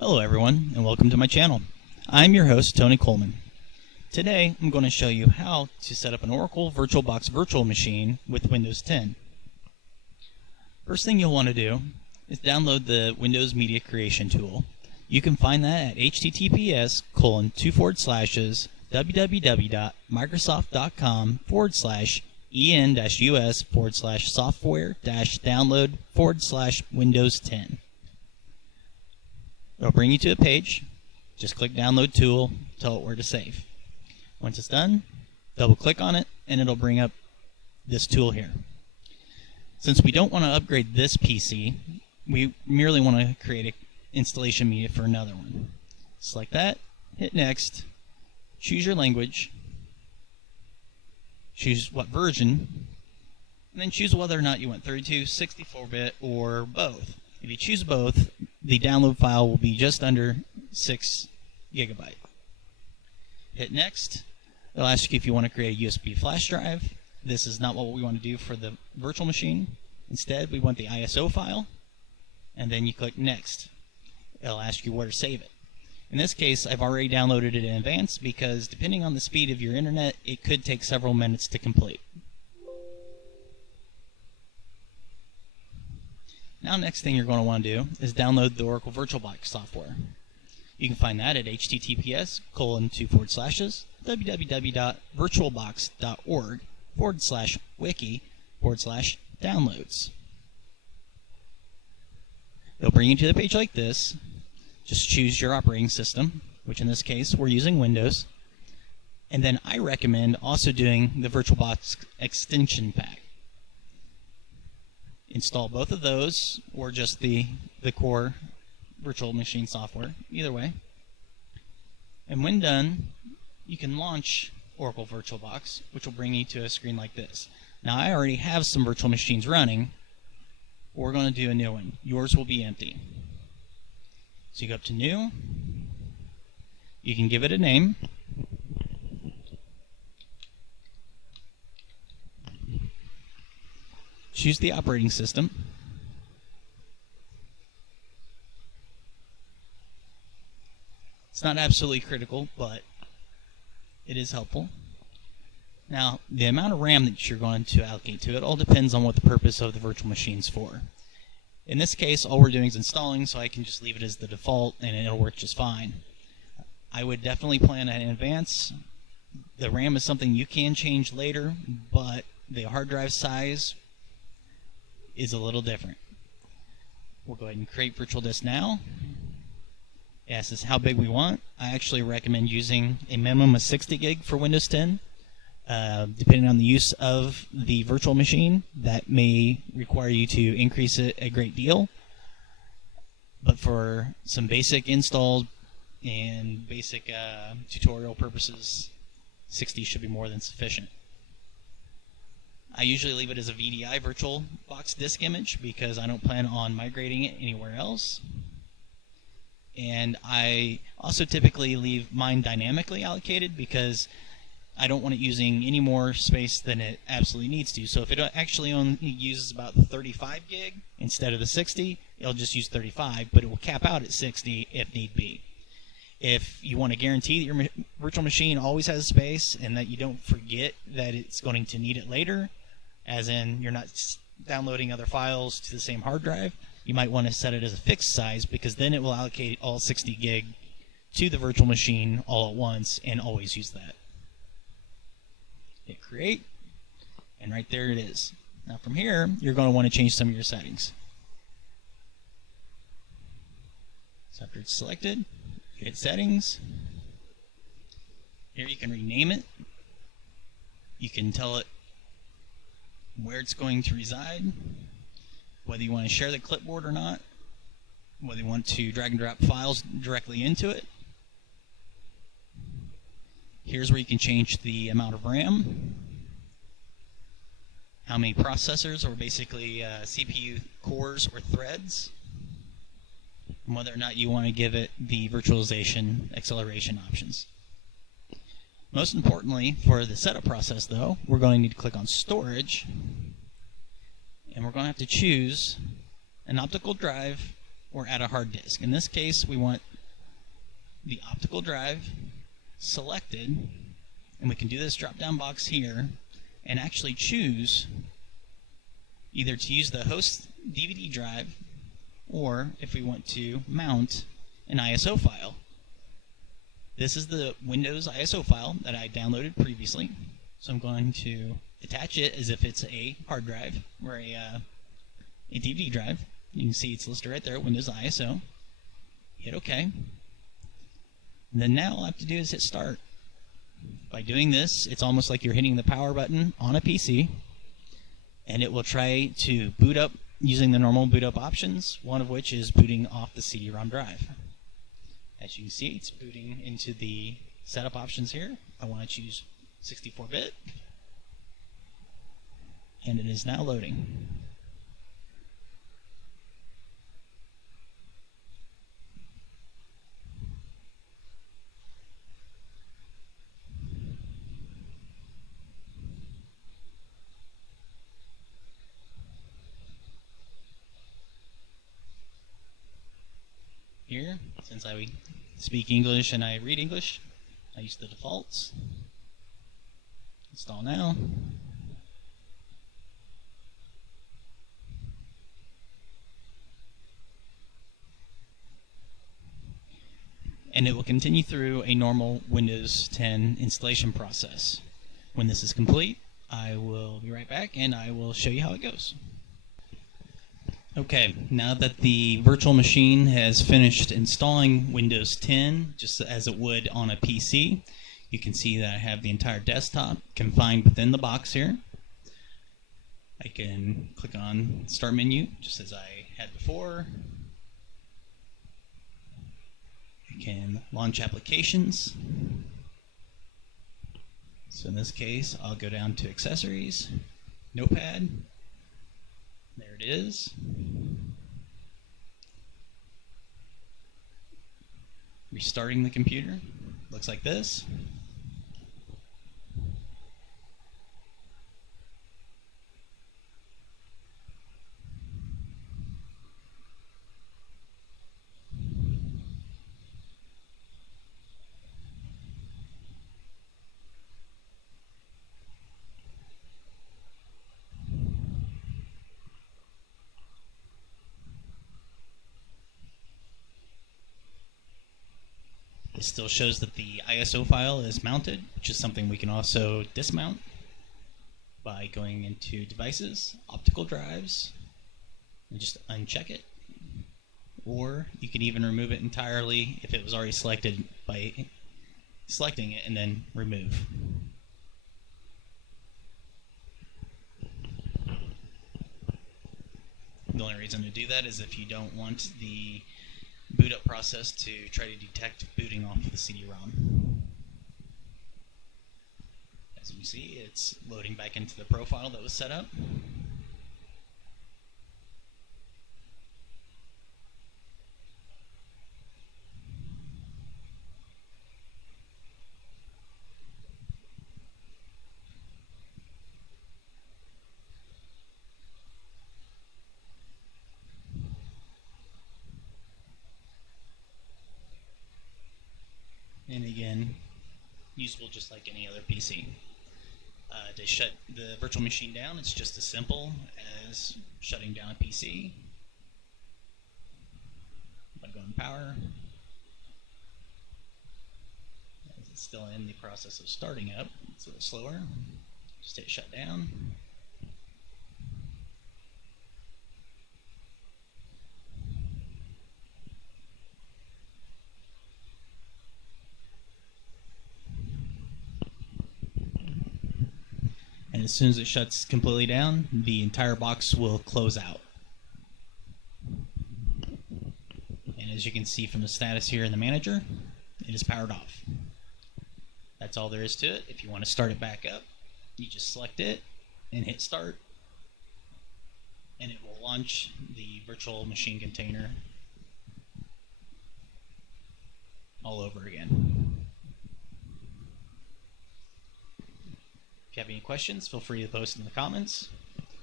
Hello everyone, and welcome to my channel. I'm your host, Tony Coleman. Today, I'm going to show you how to set up an Oracle Virtualbox virtual machine with Windows 10. First thing you'll want to do is download the Windows Media Creation tool. You can find that at https://www.microsoft.com/en-us/software-download/Windows 10. It'll bring you to a page. Just click Download Tool, tell it where to save. Once it's done, double click on it, and it'll bring up this tool here. Since we don't want to upgrade this PC, we merely want to create an installation media for another one. Select that, hit Next, choose your language, choose what version, and then choose whether or not you want 32, 64-bit, or both. If you choose both, the download file will be just under 6 GB. Hit Next. It'll ask you if you want to create a USB flash drive. This is not what we want to do for the virtual machine. Instead, we want the ISO file, and then you click Next. It'll ask you where to save it. In this case, I've already downloaded it in advance because depending on the speed of your internet, it could take several minutes to complete. Now, next thing you're going to want to do is download the Oracle Virtualbox software. You can find that at https://www.virtualbox.org/wiki/downloads. It'll bring you to the page like this. Just choose your operating system, which in this case we're using Windows. And then I recommend also doing the VirtualBox extension pack. Install both of those, or just the core virtual machine software, either way. And when done, you can launch Oracle VirtualBox, which will bring you to a screen like this. Now, I already have some virtual machines running. We're going to do a new one. Yours will be empty. So you go up to New. You can give it a name. Choose the operating system. It's not absolutely critical, but it is helpful. Now, the amount of RAM that you're going to allocate to it all depends on what the purpose of the virtual machine's for. In this case, all we're doing is installing, so I can just leave it as the default and it'll work just fine. I would definitely plan in advance. The RAM is something you can change later, but the hard drive size is a little different. We'll go ahead and create virtual disk now. It asks us how big we want. I actually recommend using a minimum of 60 gig for Windows 10. Depending on the use of the virtual machine, that may require you to increase it a great deal. But for some basic installs and basic tutorial purposes, 60 should be more than sufficient. I usually leave it as a VDI VirtualBox disk image because I don't plan on migrating it anywhere else. And I also typically leave mine dynamically allocated because I don't want it using any more space than it absolutely needs to. So if it actually only uses about 35 gig instead of the 60, it'll just use 35, but it will cap out at 60 if need be. If you want to guarantee that your virtual machine always has space and that you don't forget that it's going to need it later, as in you're not downloading other files to the same hard drive, you might want to set it as a fixed size because then it will allocate all 60 gig to the virtual machine all at once and always use that. Hit Create, and right there it is. Now from here, you're going to want to change some of your settings. So after it's selected, hit Settings. Here you can rename it. You can tell it where it's going to reside, whether you want to share the clipboard or not, whether you want to drag and drop files directly into it. Here's where you can change the amount of RAM, how many processors, or basically CPU cores or threads, and whether or not you want to give it the virtualization acceleration options. Most importantly, for the setup process though, we're going to need to click on Storage, and we're going to have to choose an optical drive or add a hard disk. In this case, we want the optical drive selected, and we can do this drop-down box here and actually choose either to use the host DVD drive or if we want to mount an ISO file. This is the Windows ISO file that I downloaded previously, so I'm going to attach it as if it's a hard drive or a DVD drive. You can see it's listed right there, Windows ISO. Hit OK. And then now all I have to do is hit start. By doing this, it's almost like you're hitting the power button on a PC, and it will try to boot up using the normal boot up options, one of which is booting off the CD-ROM drive. As you can see, it's booting into the setup options here. I want to choose 64-bit, and it is now loading. Here, since I speak English and I read English, I use the defaults. Install now. And it will continue through a normal Windows 10 installation process. When this is complete, I will be right back and I will show you how it goes. Okay, now that the virtual machine has finished installing Windows 10, just as it would on a PC, you can see that I have the entire desktop confined within the box here. I can click on Start menu, just as I had before. I can launch applications. So in this case, I'll go down to Accessories, Notepad. There it is. Restarting the computer. Looks like this. It still shows that the ISO file is mounted, which is something we can also dismount by going into Devices, Optical Drives, and just uncheck it. Or you can even remove it entirely if it was already selected by selecting it and then remove. The only reason to do that is if you don't want the boot up process to try to detect booting off of the CD-ROM. As you can see, it's loading back into the profile that was set up. And again, usable just like any other PC. To shut the virtual machine down, it's just as simple as shutting down a PC by going power. As it's still in the process of starting up, it's a little slower. Just hit shut down. And as soon as it shuts completely down, the entire box will close out. And as you can see from the status here in the manager, it is powered off. That's all there is to it. If you want to start it back up, you just select it and hit start, and it will launch the virtual machine container all over again. If you have any questions, feel free to post in the comments.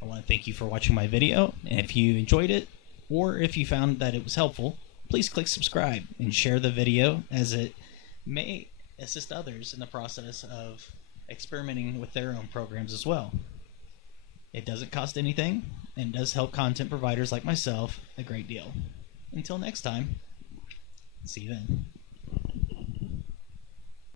I want to thank you for watching my video, and if you enjoyed it, or if you found that it was helpful, please click subscribe and share the video, as it may assist others in the process of experimenting with their own programs as well. It doesn't cost anything and does help content providers like myself a great deal. Until next time, see you then.